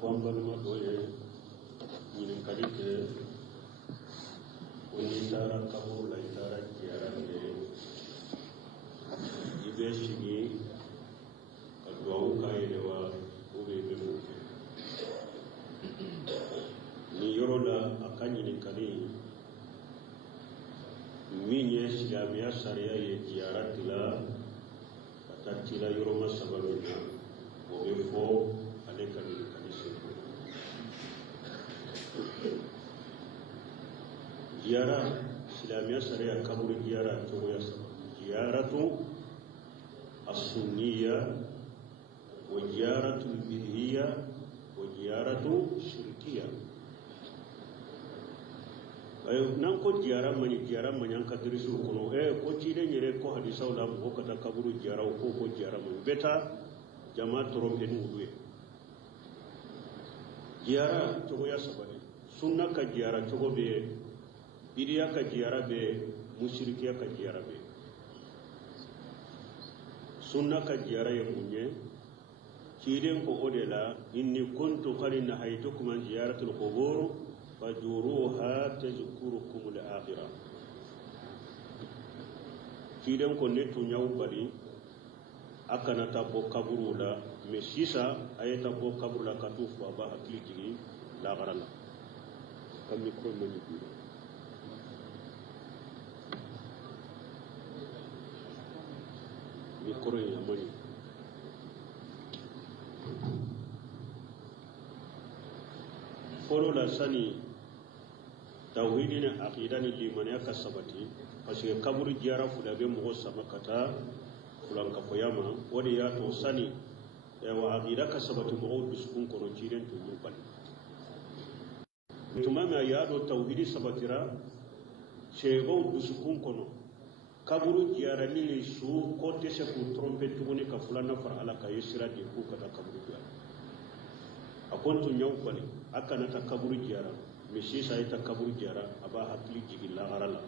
kwambalma doye ñininkali ke woni tara kabo lay tara kiyarande ibe sigi ka duwawu kayedewa ube be muke ni yoro la a ka ñininkali min ye silamiya sariya ye jiyarati la ka tattila yoroma sababu na o be fo ale ka ñininkali seko jiyara silamiya sariya kaburu jiyara cogoya saba jiyaratu assunniya wa jiyaratu bidhiya wa jiyaratu shirkiya nan ko jiyara mani an kadiri sur kono ko cide nyere ko hadisaw la ko kata kaburu jiyara ko jiyara mani beta jama torom den wuduye jiyara to ya sabane sunna ka jiyara to be bidiya ka jiyara be mushrikiya ka jiyara be sunna ka jiyara ye munye ciden ko odela inni kuntu qalina haytukum an ziyaratul qubur fajuruha tazkurukum al-akhirah ciden ko netu nyaw bali akana tabbo kaburu la me sisa ayata bo kaburu la katufu aba hakli jigi la garala kam ni ko mani bi ni ko ya mani folo la sani tawhidin aqidan liman yakasabati parce que kaburu jara fula be mo samakata fulan ka foyama wadi ya to sani wa aqida kasabati mo biskun kono jiren to yubal tumama ya do tawhidi sabatira shego biskun kono kaburu jara ni su ko te se ko trompe tugoni ka fulana far ala ka yisra di ku kata kaburu jara akontu nyawbali akana ta kaburu jara misi sai ta kaburu jara aba hakli jigi la garala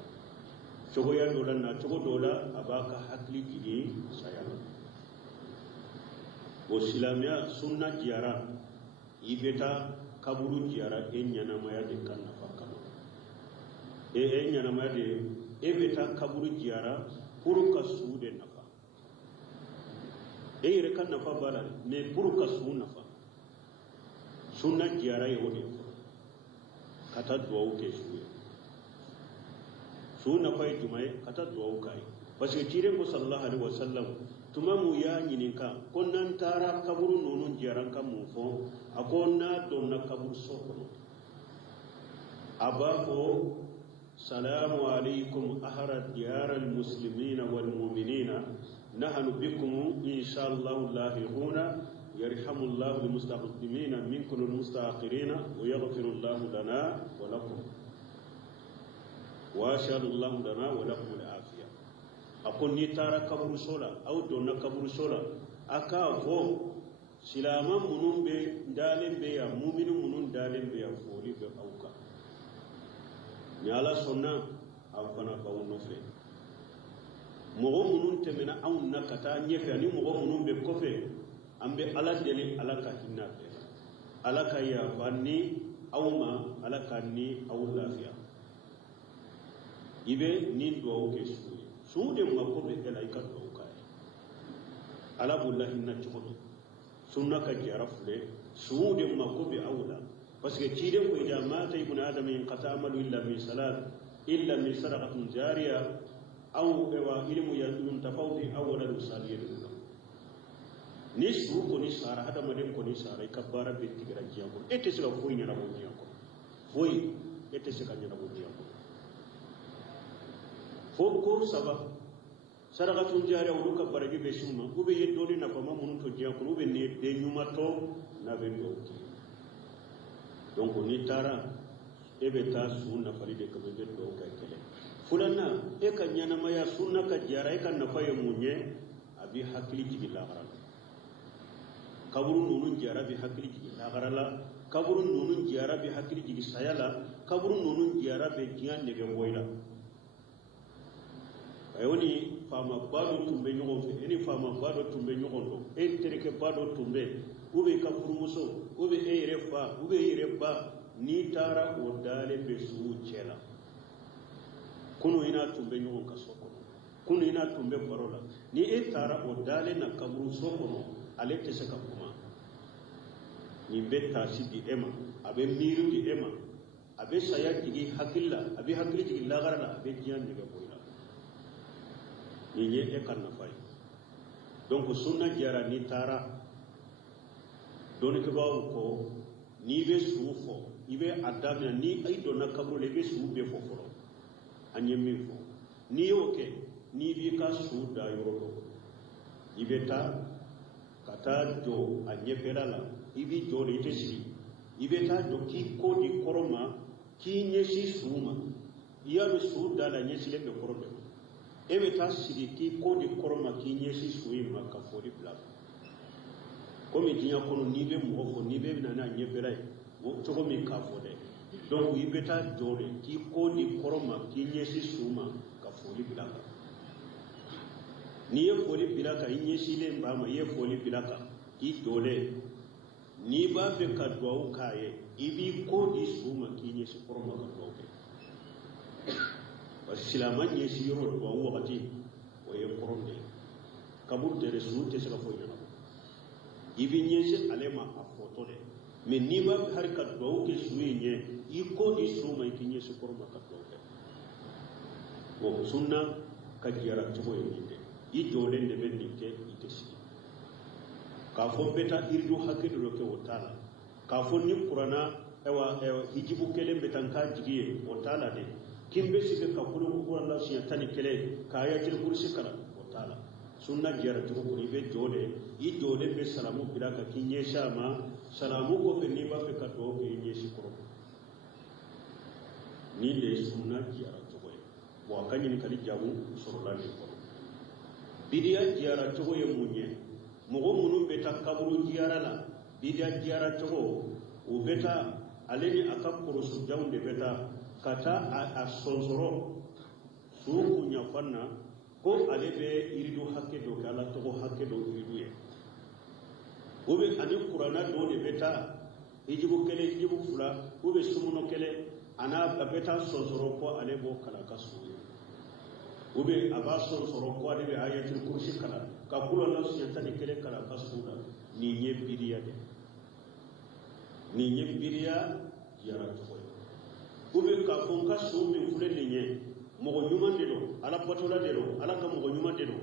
cogo ya dola na cogo dola aba ka hakli jigi saya o silamiya sunna jara ibeta kaburu jara enyana maya de kan nafa kama enyana maya de ebeta kaburu jara pour ka suude nafa ire kan nafa bala mais pour ka su nafa sunna jara ye woni kata duwawu ke suye su na fai jumaye kata duwawu kai parce que tire ko sallallahu alaihi wasallam tuma mu ya nyininka ko nan tara kaburu nonun jaran kan mu fo akonna don na kaburu sokko abako salamu alaikum ahara diyar almuslimina wal mu'minina nahnu bikum inshallah lahiquna يرحم الله المستقدمين منكم المستأخرين ويغفر الله لنا ولكم وأشهد الله لنا ولكم العافية أكون نتارا كبر سولا أو دون كبر سولا أكافو سلاما منون بي دالين بيا مؤمن منون دالين بيا فوري بأوكا نيالا سنة أفنا كون نفي مغو منون تمنا أو نكتا نيفي مغو منون بكوفي ambe ala deli ala ka hinna be ala ka ya banni awma ala ka ni aw lafiya ibe nin do ke su de ma ko be ela ka do ka ala bullahi na tuko sunna ka jarafle su de ma ko be awla parce que ci de ko ida mata ibn adam in qatamalu illa min salat illa min sadaqatin jariya aw wa ilmu yadun tafawti awla saliyatu ni su ko ni sara hada maden ko ni sara kabbara be tigira jiyango ete sika foyi nyana bo jiyango foyi ete sika nyana bo jiyango foko saba sadaqatu jariya wulu kabbara gi be suma ube yedoni na fama munun to jiyango ube ne de nyuma to na be do donc ni tara ebe ta sunna fari de kabe de do ka kele fulanna e kan nyana maya sunna ka jara e kan na faye munye abi hakli jigila harala kaburu nunun jara bi hakli jigi lagarala kaburu nunun jara bi hakli jigi sayala kaburu nunun jara be jiyan nege boyla ayoni fama bado tumbe nyogon fe eni fama bado tumbe nyogon do en tereke bado tumbe ube ka furmuso ube e refa ube e ba ni tara o dale be su cela kuno ina tumbe nyogon ka soko kuno ina tumbe barola ni e tara o dale na kaburu soko no ale tese ka kuma ni betta sidi ema abe miru di ema abe saya digi hakilla abe hakili digi lagarala abe jiyan diga boyla ni ye e kan na fay donc sunna jara ni tara doni ke bawo ko ni be suufo ibe adamina ni ay donna kabru le be suu be foforo anye min fo ni yoke ni bi ka suu da yoro do ibe ta kata jo anye pelala ibi jo le tesi ibe ta do ki ko di koroma ki nyesi suuma iya be suu da la nyesi le be koroma ebe ta siri ki ko di koroma ki nyesi suui ma ka fori bla komi dinya kono ni be mo fo ni be na nye belay wo to mi ka fo de donc ibe ta jole ki ko di koroma ki nyesi suuma ka fori bla ni ye foli bla ka nyesi le mba ma ye foli bla ka ki jole ni ba be ka do kaye ibi ko di suuma ki nyesi koroma ka do ke silama nyesi yoro do wakati o ye koronde kabur de resu te saka fo nyana ibi nyesi alema a foto de me ni ba har ka do ke suyi nye i ko di suuma ki nyesi koroma ka do ke wo sunna ka jara to ye ni de i jole de ben ni ke i te si ka fo beta irdu hakido ke wotala ka fo ni qur'ana ewa hijibu kele betanka jigiye wotala de kimbe sike ka kulu ko Allah siya tani kele ka ayatul kursi kala wotala sunna jara to ko be jode i jode be salamu bila ka kinye shama salamu ko be ni ba be ka do ke nye shikoro ni le sunna jara to ko wa kanyi kali jamu sorolani ko bidiya jara to ko yemunye mogo munum be ta kaburu jara la bidiya jara to ko o beta aleni akakuru su jawnde beta kata a sonsoro suku nyafanna ko alebe iridu hakke do kala to hakke do iridu ye obe ani qur'ana do de beta hijibu kele hijibu fula obe sumuno kele ana beta sonsoro ko alebo kala kasu obe aba sonsoro ko alebe ayatul kursi kala ka kula Allah siyatani kele kala kasu da ni nye bidiya de ni nye bidiya yara to ube ka fon ka so min fule de nye mogo nyuma de do ala patola de do ala ka mogo nyuma de do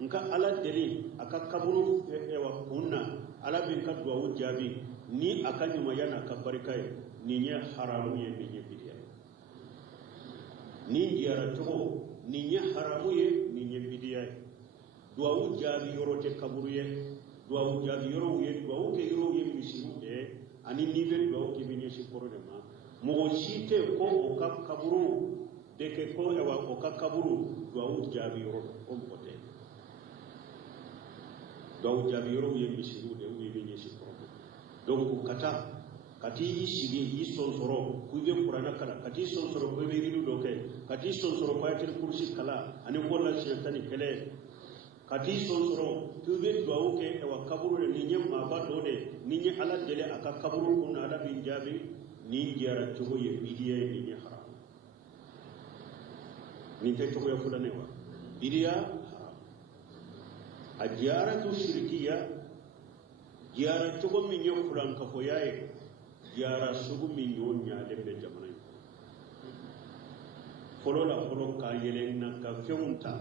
nka ala deli aka kaburu wa kunna ala bin ka duwa jabi ni aka nyuma yana ka barikai ni nye haramu ye ni nye bidiya ni jara to ni nye haramu ye ni nye bidiya duwa jabi yorote kaburu ye duwa jabi yoro ye duwa ke yoro ye misiru de ani ni be duwa ke binye shikoro de ma mogo site ko o ka kaburu de ke ko ewa o ka kaburu do jabi yoro o mo te do jabi yoro ye misiru de wi be nyesi ko donc kata kati isigi isonsoro ku be qur'ana kala kati sonsoro ko be ridu do ke kati sonsoro ko ayatul kursi kala ani wala shaytani kele kati sonsoro ku be do ke ewa kaburu ni nyemma ba do de ni nye ala dele aka kaburu kun ala bin jabi ni jara cogo ye bidiya ni ni haram ni te cogo ya fulane wa bidiya haram a jara to shirkiya jara cogo min yo fulan ka fo yaye jara sugu min yo nya lembe jamana folo la folo ka yelen na ka feunta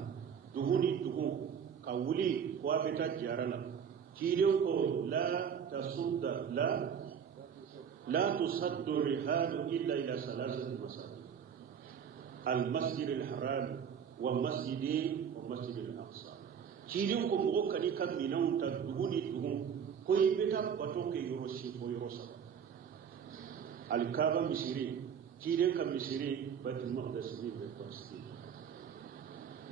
duhuni duhu ka wuli ko abeta jara la kire ko la tasudda لا تصد الرحال إلا إلى ثلاثة مساجد المسجد الحرام والمسجد الأقصى كيلو كم وكني كم منهم تدهوني دهون كوي بيتا باتوكي يروشي كوي يروسا الكعبة مصري كيلو كم مصري بيت المقدس من بيت فلسطين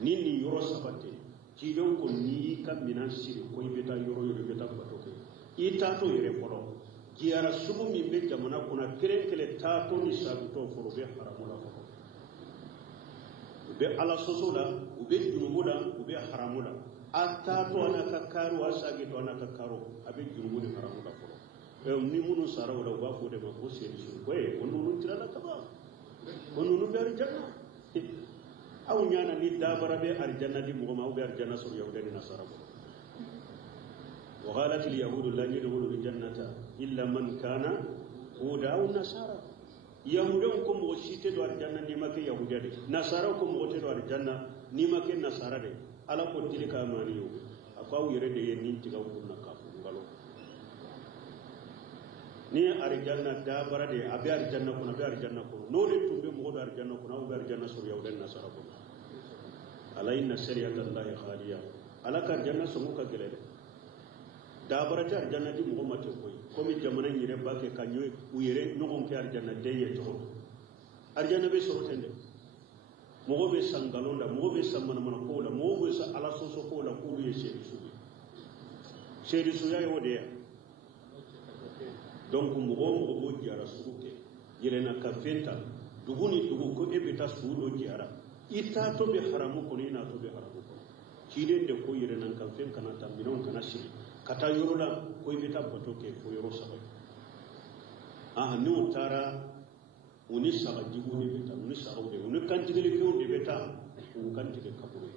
نيني يروسا باتي كيلو كم ني كم منهم سيري كوي بيتا يرو بيتا باتوكي إتاتو يرفضو jiyara sugu min be jamana kuna kelen kele tato ni sabuto forobe haramula foro ube ala sosola ube junubula ube haramula ata to anaka karo asage to anaka karo abe junubuli haramula folo ni munu sara wala ba fo de ma ko sedi sun ko e onunu tirala kaba onunu be arjanna aw nyana ni dabara be arjanna di mo ma ube arjanna sur yahuda ni nasara ko وقالت اليهود لا يدخل الجنة إلا من كان هودا أو نصارى يهودكم وشيت دو الجنة نيمك يهودا نصارىكم وشيت دو الجنة نيمك نصارى على قدر كامانيو أفاو يرد ينين تجاو كنا كافو ni arjanna dabara de abi arjanna kuna be arjanna kuna no de tumbe mo do arjanna kuna o be arjanna sur yahuda nasara kuna ala inna shari'atallahi khaliya ala ka arjanna sumu ka gelede dabarata arjanna di mo mate koy komi jamana nyire bake kanyoy uyere nogon ke arjanna de ye to arjanna be sorotende mo be sangalonda mo be samana mana ko la mo be sa ala soso ko la kulu ye shedi su ya yode ya donc mo bo jara suke yele na ka fenta duguni dugu ko ebita suudo jara ita to be haramu ko ni na to be haramu ko kide de ko yele nan ka fen kana tambinon kana shiri kata yorola ko ibita botoke ko yoro sabai ni utara uni saga dibu ni beta uni saga de uni kantigeli ko de beta uni kantigeli kapure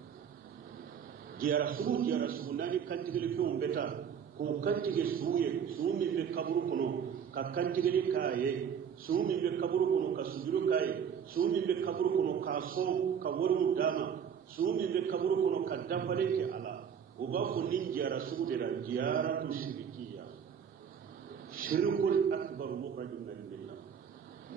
diara su nani kantigeli ko beta ko kantigeli suye sumi be kaburu kono ka kantigeli kaye sumi be kaburu kono ka sujuru kaye sumi be kaburu kono ka so ka woru dama sumi be kaburu kono ka dambale ke ala وباخو نينجا رسول الله زيارة شركية شرك الأكبر مخرج من الملة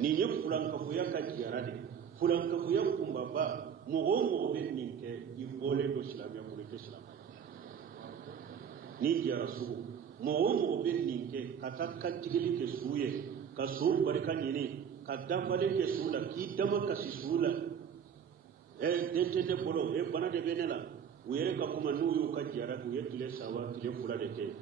نيجي فلان كفويا كزيارة دي فلان كفويا كمبابا مغو بين نينك يبولي دوسلام يا بولي دوسلام نينجا رسول مغو بين نينك كتا كتيجي كسوية كسول بركة نيني كدام بالي كسولا كي دم كسيسولا دنتي بولو بنا بينلا uyere ka kuma nu yu ka jara ku yetule sawa tile fula de ke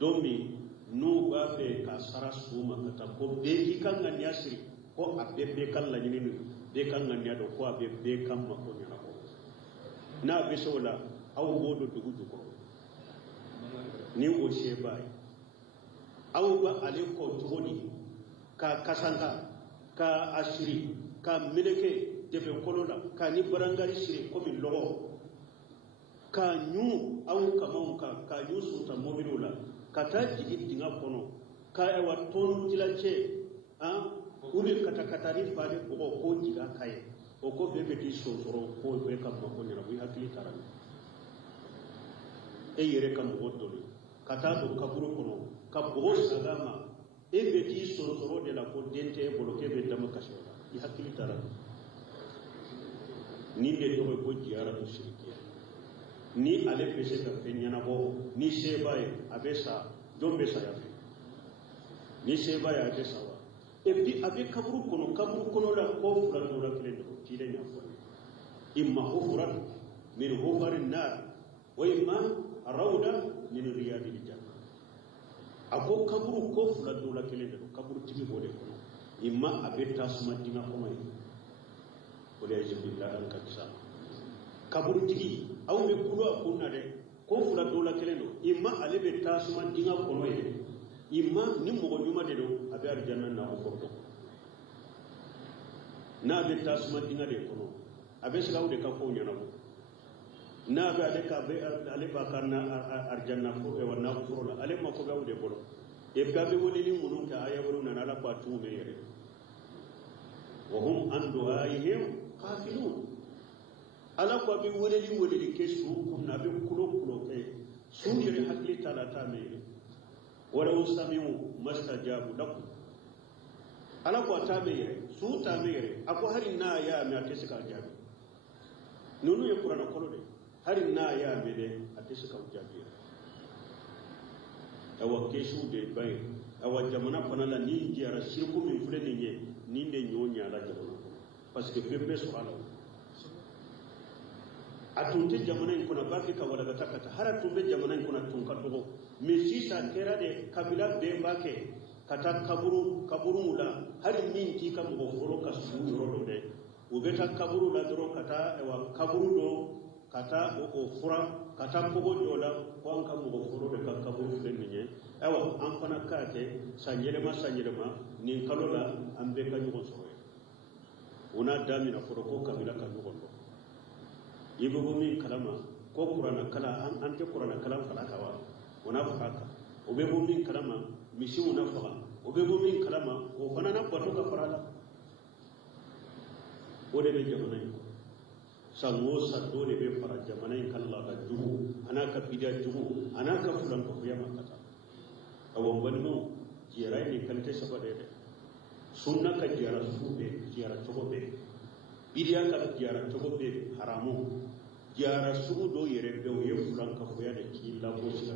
domi nu ba fe ka sara suma kata ko be ki kan nan yasiri ko abbe kan la nyini be kan nan ya do ko abbe kan ma ko nyana ko na be sola aw bodo dugu dugu ni o she bai aw ba ale ko toni ka kasanga ka asiri ka meleke defe kolola ka ni barangari shiri ko mi logo ka nyu au kamon ka nyu suta mobilola kata jigi dinga kono ka e wa tonu tilache ube kata katari fade ko jiga kai o ko bebe di sosoro ko be kam ko ni rabu hakili tarani e yere kam godoli kata do kaburu kono ka bo sagama e be di sosoro de la ko dente e boloke be dama kashola i hakili tarani ni de to ko jiara do shirkiya ni ale pese ka fenyana bo ni sebaye abesa dombe sayafe ni sebaye abesa wa e bi abe kaburu kono la ko fura do la kele do tile nya fo imma hufran min hufarin nar wa imma rawda min riyadil janna ako kaburu ko fura do la kele do kaburu tibi bo de kono imma abe tasuma dinga ko may ko le jibillah al kadsa kaburu tigi aw be kulo kunna de ko fula dola keleno imma ale be tasuma dinga kono ye imma ni mo nyuma de do abe arjanna na ko ko na be tasuma dinga de kono abe sila de ka ko nyana ko na be ale ka be ale ba karna arjanna ko e wana ko furo ale ma ko gawde bolo e gabe woni ni munun ka aya wonu na ala kwa tume yere wa hum an du'aihim qafilun ala ko bi woni ke su kunna be kulo ke su yiri hakli talata me wala usamiu mastajabu lakum ala ko ta me su ta me ako harin na ya me ate sika jabi nunu ye qur'ana kolo de harin na ya me de ate sika jabi awa ke su de bay awa jamana fanala ni jara shirku min fure ni de nyonya la jamana parce que bebe so ala atunte jamana in kuna barki ka wala takata hara tumbe jamana in kuna tunka togo me sisa kera de kabila be mbake kata kaburu mula hari min ti kam go foro ka su yoro de ubeta kaburu la doro kata ewa kaburu do kata o fura kata pogo do la ko an ka mo furo de ka kaburu den ni ewa an fana ka ke sanjelema ni kalola an be ka nyugo so una damina furo ko kabila ka nyugo do yibugo min kalama ko qur'ana kala an te qur'ana kala fala kawa una faka o be bo min kalama misi una faka o be bo min kalama o fana na bato ka farala o de be jamana yi sango saddo de be fara jamana yi kala ka jugu anaka bidia jugu anaka fulan ko yama kata awon banno jirai ne kalite sabade de sunna ka jara sube jara tobe bidia ka jara tobe haramu jara sugu do yere be o ye fulan ka foya de ki la ko sila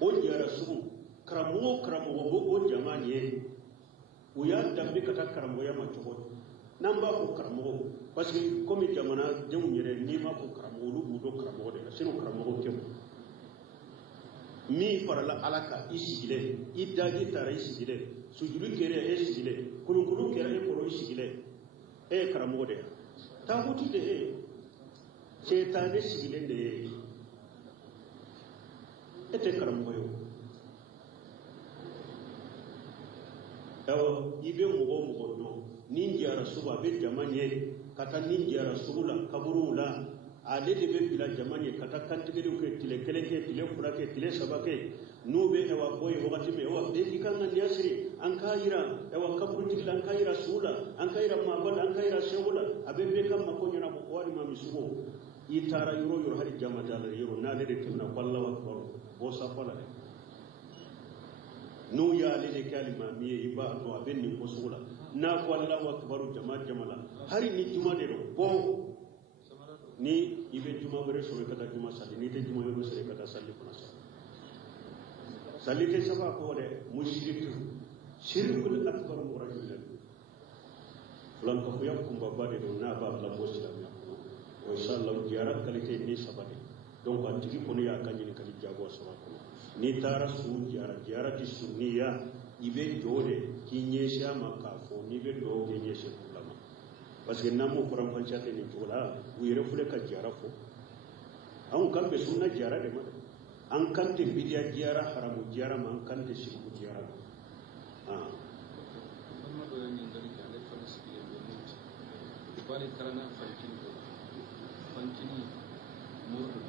o jara sugu karamo o jamani ye o ya dambe kata karamo ya ma togo nan ba ko karamo parce que comme jamana jemu yere ni ma ko karamo lu bu do karamo de sino karamo ke mi farala alaka isigile idaji tara isigile sujuru kere isigile kulukulu kere e koro isigile e karamo de ta huti de setane sigile de ete karamo yo awo ibe mugo do ninjara suba be jamanye kata ninjara sugula kaburula ale de be bila jamanye kata kantigede ko tile keleke tile fulake tile sabake nube ewa boy wakati me ewa be dikanga niasiri ankaira ewa kaburu tikila ankaira sula ankaira mabal ankaira shewula abe be kam makonya na ko wani mamisugo itara yuro hari jamata la yuro na de timna wallahi akbar bo safala no ya le de kalima miye iba to abenni ko sugula na ko Allahu akbar jamala hari ni juma de do bo ni ibe juma bare so kata juma sali ni te juma be so kata sali kuna sali te saba ko de mushrik shirkul akbar murajul fulan ko yakum babade do na ba la bo islam ya ko inshallah ziyarat kalite ni sabade donc antiki ko ya kanyi kali jago so ko ni tara su ziyarati sunniya ibe dole kinye shama kafo ni be do genye she ulama parce que namu kuram panchate ni tola wire fule ka jarafo an kan be sunna jara de ma an kan te bidiya jara haramu jara man kan te shirku jara amma do yani ngari kale falsi be do bari karana fankini murdu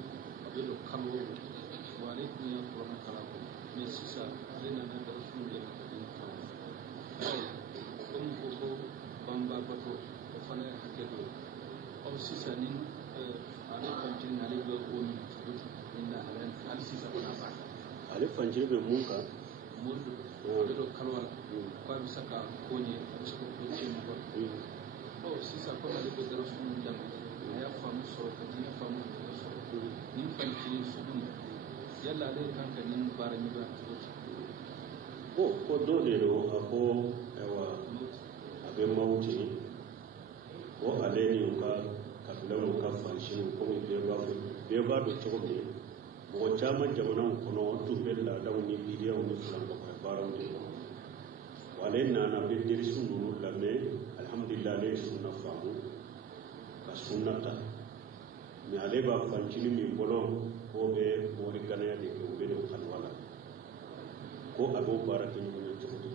be do kalwo wale ni kuram kala ko me sisa alena na da sun de ko bamba bato o fana hakedo o sisa ni ale fanjin ale do ko ni inda halan al sisa ko na ba ale fanjin be munka murdu do kalwala ko bi saka ko ni ko ko ce mo o sisa ko na ko da rasul jam ya famu so ko ni famu so ni fanjin su dun yalla dai kanka ni barani ba ko dole do ako ewa abe mauti ko aleni ka kabila ka fanshin ko be ba do chobe mo chama jamana ko no to bella da woni bidiya woni fulan ko baraw ni wale na be dir sunu la me alhamdulillah le sunna famu ka sunnata mi ale ba fanshin mi bolo ko be mo ri ganaya de ko be do wala ko abo baraka ni ko chobe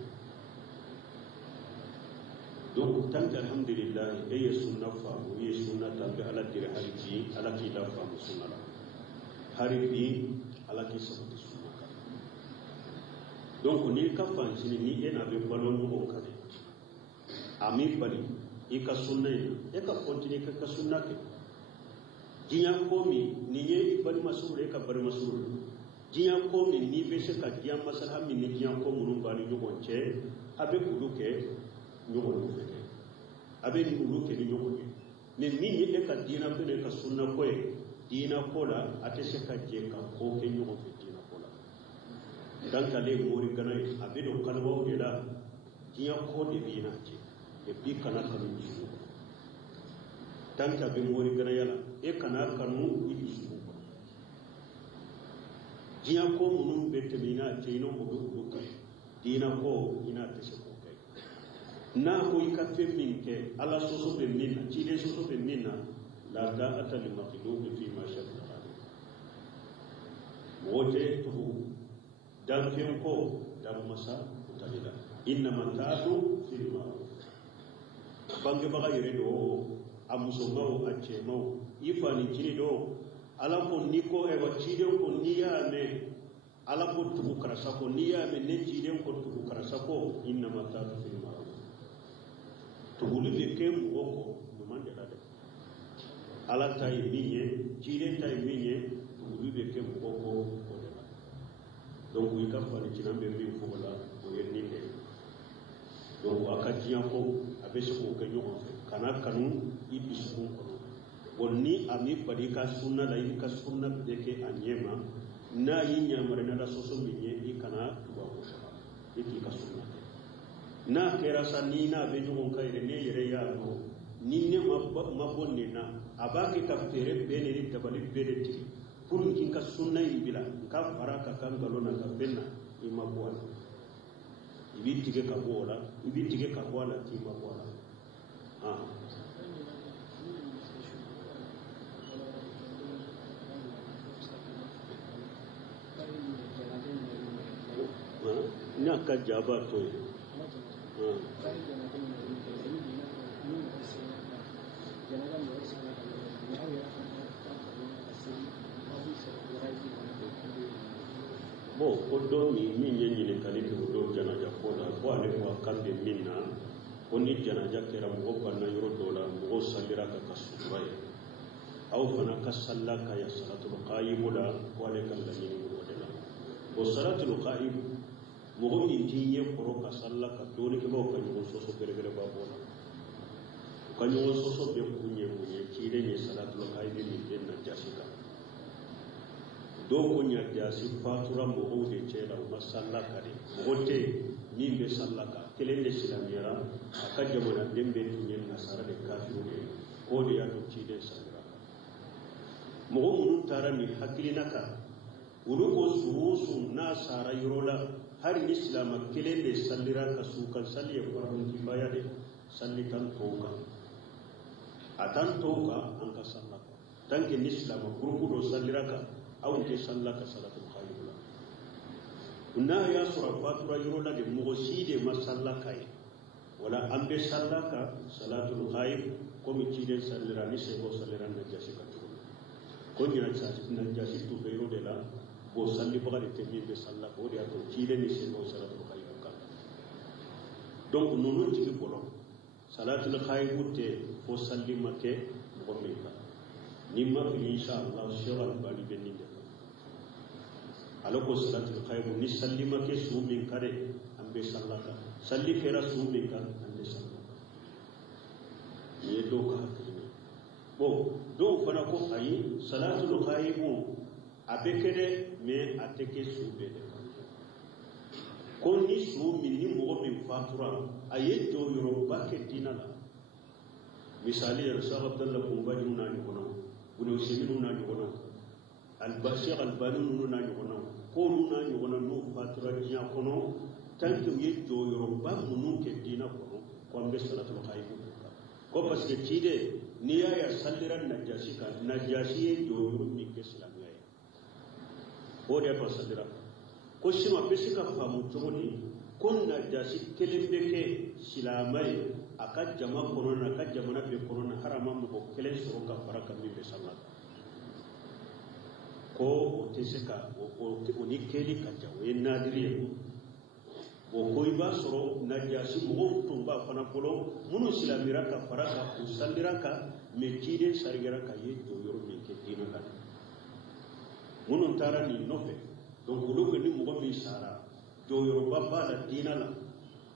donc tant alhamdulillah e sunna famu e sunna tambe ala dire hariji ala ki da famu sunna la haribi ala ki sabati sunna ka donc ni ka fansini ni ena be balon mo kale ami bali e ka sunna e ka continue ka sunna ke jinya komi ni ye bali masure ka bari masure jinya komi ni be se ka jinya masala mi ni jinya ko munun bali nyogon che abe kuluke nyogon fete abe ni kuluke ni nyogon ne min ye ka dina ko ne ka sunna ko e dina ko la ate se ka je ka ko ke nyogon fete dina ko la dan kale mori kana abe do kalbo de la jinya ko de bina je e bi kana kanu jisu dan ka be mori kana yala e kana kanu jisu jinya ko munun be temina teino ko do kai dina ko ina te se ko kai na ko ikafe minke ala soso be minna cide soso be minna la ta'ata li maqlub fi ma sha'a wote to dan fen ko dan masa utalila inna man ta'atu fil ma'ruf bange baga yere do amuso mawo acce mawo ifani cini do ala ko niko e wacide ko niyame ala ko tuku karasa ko niyame ne cide ko tuku karasa ko inna man ta'atu fil ma'ruf tuguli be kem woko no mande la de ala tay minye cide tay minye tuguli be kem woko ko de la donc wi kam fani cinambe mi fo la o yenninde donc akatiya ko abe se ko ganyo on kana kanu ibi sukun kono wonni ami bari ka sunna la yi ka sunna de ke anyema na yi nyamare na da soso minye i kana tuba ko sha iki ka sunna na kera sani na be jogon kai ne yere ya no ni ne mabonne na abaki ka fere be ne ri tabali be de ti pour kin ka sunna yi bila ka faraka kan galona ka benna i mabwana ibi tige ka bola ibi tige ka bola ti mabwana na ka jaba to bo odo mi nyenye kalite odo jana jakola ko ale ko kambe minna oni jana jakera mo banna yoro dola mo sallira ka kasubai aw fana kasallaka ya salatul qayyimula ko ale kan la ni mo dela bo salatul qayyim mo ni tinye ko ka sallaka dole ke mo kan mo soso gere gere ba bona kan mo soso be kunye kunye kire ni salatul qayyim ni den na jasika do ko nya jasi fatura mo o de cela o sallaka de mo te ni be sallaka kelen de silamira aka jamana dembe tunyen nasara de kafiru de ko de ya to cide sallaka mo mun tara mi hakilinaka ulu ko surusu na sara yorola har islam kelen de sallira ka su kan salli ko ron kifaya de salli kan toka atan toka an ka sallaka tanke islam grupu do sallira ka aw ke sallaka salatul khayrula unna ya sura fatura yorola de mo side masallaka yi wala ambe sallaka salatul khayr ko mi cide sallira ni se go sallira na jasika to ko nya sa na jasitu be ro de la bo salli baga de temi be sallaka o de to cide ni se go salatul khayr ka donc nonon tigi bolo salatul khayr te fo salli make ko mi ka nimma fi inshallah shiral bali benni de alako salatul khayr ni sallima ke su min kare ambe sallaka salli fera su min kan ambe sallaka ye do ka hakini bo do fana ko ayi salatul khayr abekede me ateke su be de ko ni su min ni mo min fatura aye do yoro bakke dinala misali ya rasul abdullah kumba juna ni kono budo seminu na ni kono al-bashir al-banun na ni kono ko nuna ni kono no fatura jiya kono tanke ye do yoro ba munun ke dina kono ko ambe salatul khayr ko parce que cide ni ya salliran najashi ka najashi ye do yoro ni ke islamiyya ko de ko sallira ko shima be sika famu toni kon najashi kelembe ke silamai aka jama kono na ka jamana be kono na harama mo kelen soro ka faraka mi be sallaka ko o teseka o ni keli ka jawo en nadiriye o ko iba soro najasi mo tumba fana polo munu silamira ka faraka o sallira ka me kide sarigara ka ye to yoro me ke dina ka munu tara ni nofe donc do ni mo mi sara do yoro baba la dina la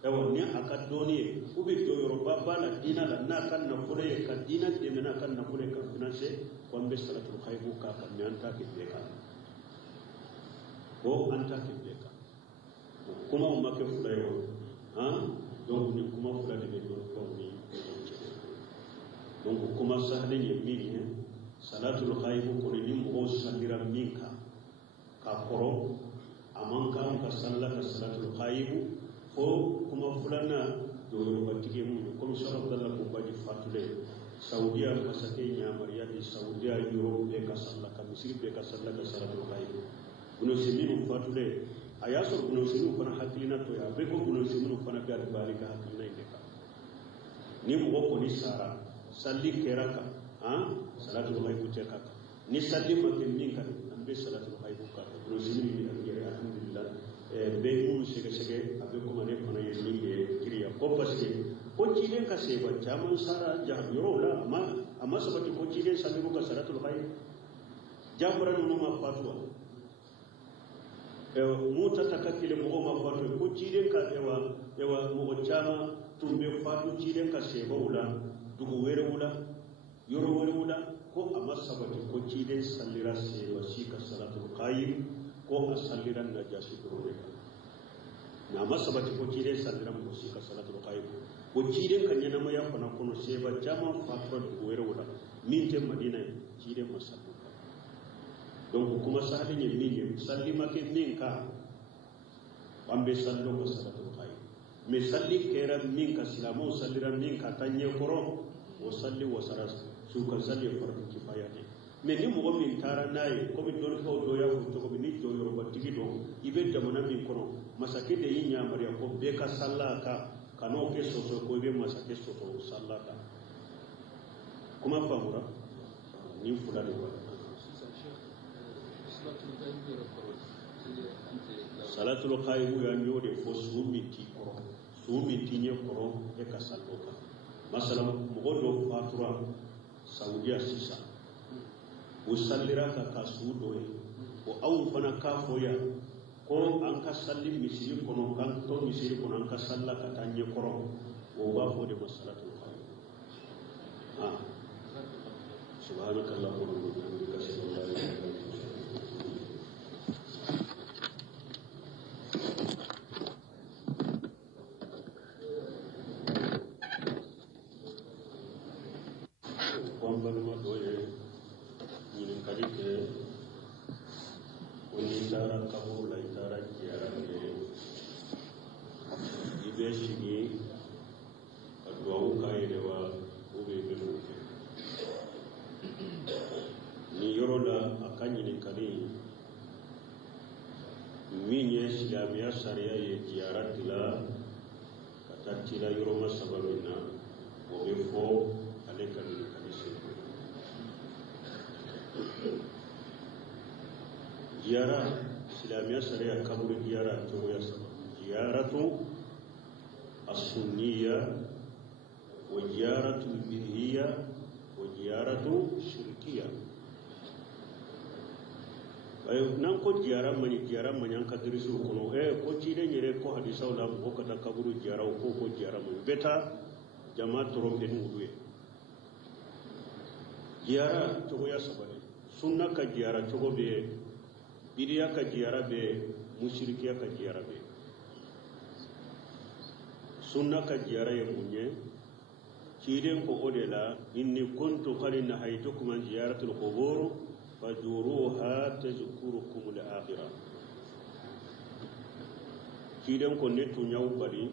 ewa ni aka doni ubi do yoro baba la dina la na kan na fure ka dina de na kan na fure ka finance ko ambe salatul khayr ka kan mi anta ke be ka ko anta ke be ka kuma umma ke fulayo donc ni kuma fula de be do ko ni donc kuma sahde ni mi salatul khayr ko ni mo sandira minka ka koro aman ka sallaka salatul khayr ko kuma fulana do batike mu comme ça Abdallah ko baji fatule Saudia masake nyamariya di Saudia Europe be kasalla ka misiri be kasalla ka saratul khair kuno simiru fatule ayaso kuno simiru fana hakilina to ya be ko kuno simiru fana be albalika hakilina indeka ni mo ko ni sara salli keraka salatul khair teka ni salli makin ninka ambe salatul khair ka kuno simiru ni ngere alhamdulillah be mu sege abe ko mane fana yeli be kiriya ko paske ko ciiden ka seba jaman sara jahbiro la amma sabati ko ciiden salli ko salatul khair jabran no ma fatwa mu ta takakkile mo ma fatwa ko ciiden ka ewa mo jama tumbe fatu ciiden ka seba wala dugu were wala yoro were wala ko amma sabati ko ciiden sallira seba shi ka salatul khair ko asallira najasi dole na amma sabati ko ciiden sallira mo shi ka salatul khair ko ciiden kan yana maya fana kono seba jama fatwa dugu were wala min te madina ciiden masallu donc kuma sahali ne min sallima ke min ka ambe sallo ko salatul khair me salli kera min ka silamo sallira min ka tanye koro o salli wa saras su ka salli fardu kifaya ne me ni mo min tara nayi ko mi don ko do ya fu ko ni do yoro batigi do ibe jamana min kono masake de yinya mariya ko be ka sallaka kano ke soso ko be masake soso sallaka kuma famura ni fulani wala salatul khair ya nyode fo sumiti nye koro e ka salloka masalan mo do fatura saudiya sisa usallira ka sudo e o awu fana ka foya ko an ka salli misiri kono kan to misiri kono an ka sallaka tanye koro o ba fo de masalatul khair subhanakallahumma wa bihamdika ashhadu an la ilaha illa anta sariya ye ziyarat la katila yoro masababina o be fo ale kan kanise ziyara islamiya sariya kaburi ziyara to ya sabab ziyaratu as-sunniyya wa ziyaratu al-bid'iyya wa ziyaratu shirkiyya nan ko jiyara mani an ka dirisu kono ko ciiden yere ko hadisa wala ko kata kaburu jiyara ko jiyara mani beta jama trompe nuduye jiyara to ya sabale sunna ka jiyara to be bidiya ka jiyara be mushrikiya ka jiyara be sunna ka jiyara ye munye ciiden ko odela inni kuntu qad nahaytukum an ziyaratul qubur fajuruha tazkurukum al-akhirah kidan ko ne tunyaw bari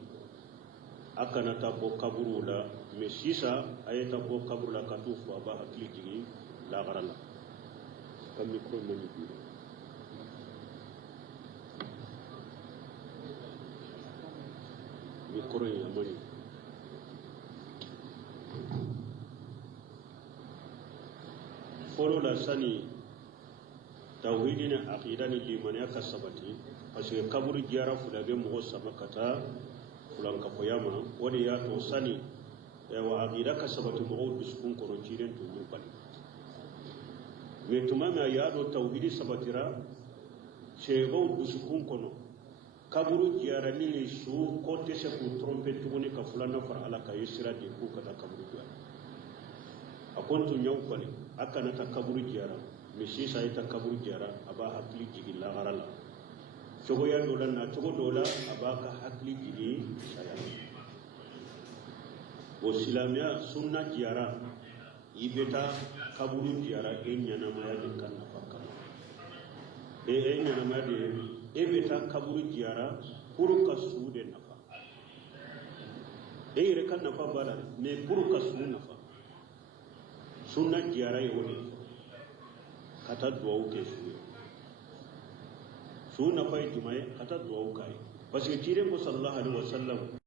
akana ta ko kaburu la me sisa ayata ko kaburu la katufu ba hakli jigi la garala kam mi ko mani bi mi ko ya mani folo la sani tawhidina aqidani limaniya kasabati parce que kaburu jiyara fulabe mo samakata fulan ka foyama wodi ya to sani wa aqida kasabati mo biskun kono ciren to ñu bal me tumama ya do tawhidi sabatira chego biskun kono kaburu jiyara ni su ko te se ko tromper tuguni ka fulana far ala ka yisira de ko kata kaburu jiyara akontu ñaw bali akana ta kaburu jiyara misi sa ita kaburu jara aba hakli jigi la garala cogo ya dola na cogo dola aba ka hakli jigi saya o silamiya sunna jara ibeta kaburu jara enyana maya de kan afaka enyana maya de ebeta kaburu jara puru ka sude nafa e yere kan nafa bala mais pour ka sunu nafa sunna jiyara ye woni kata duwawu ke su nafa ye jumaye kata duwawu kaye parce que tiren ko sallallahu alaihi wasallam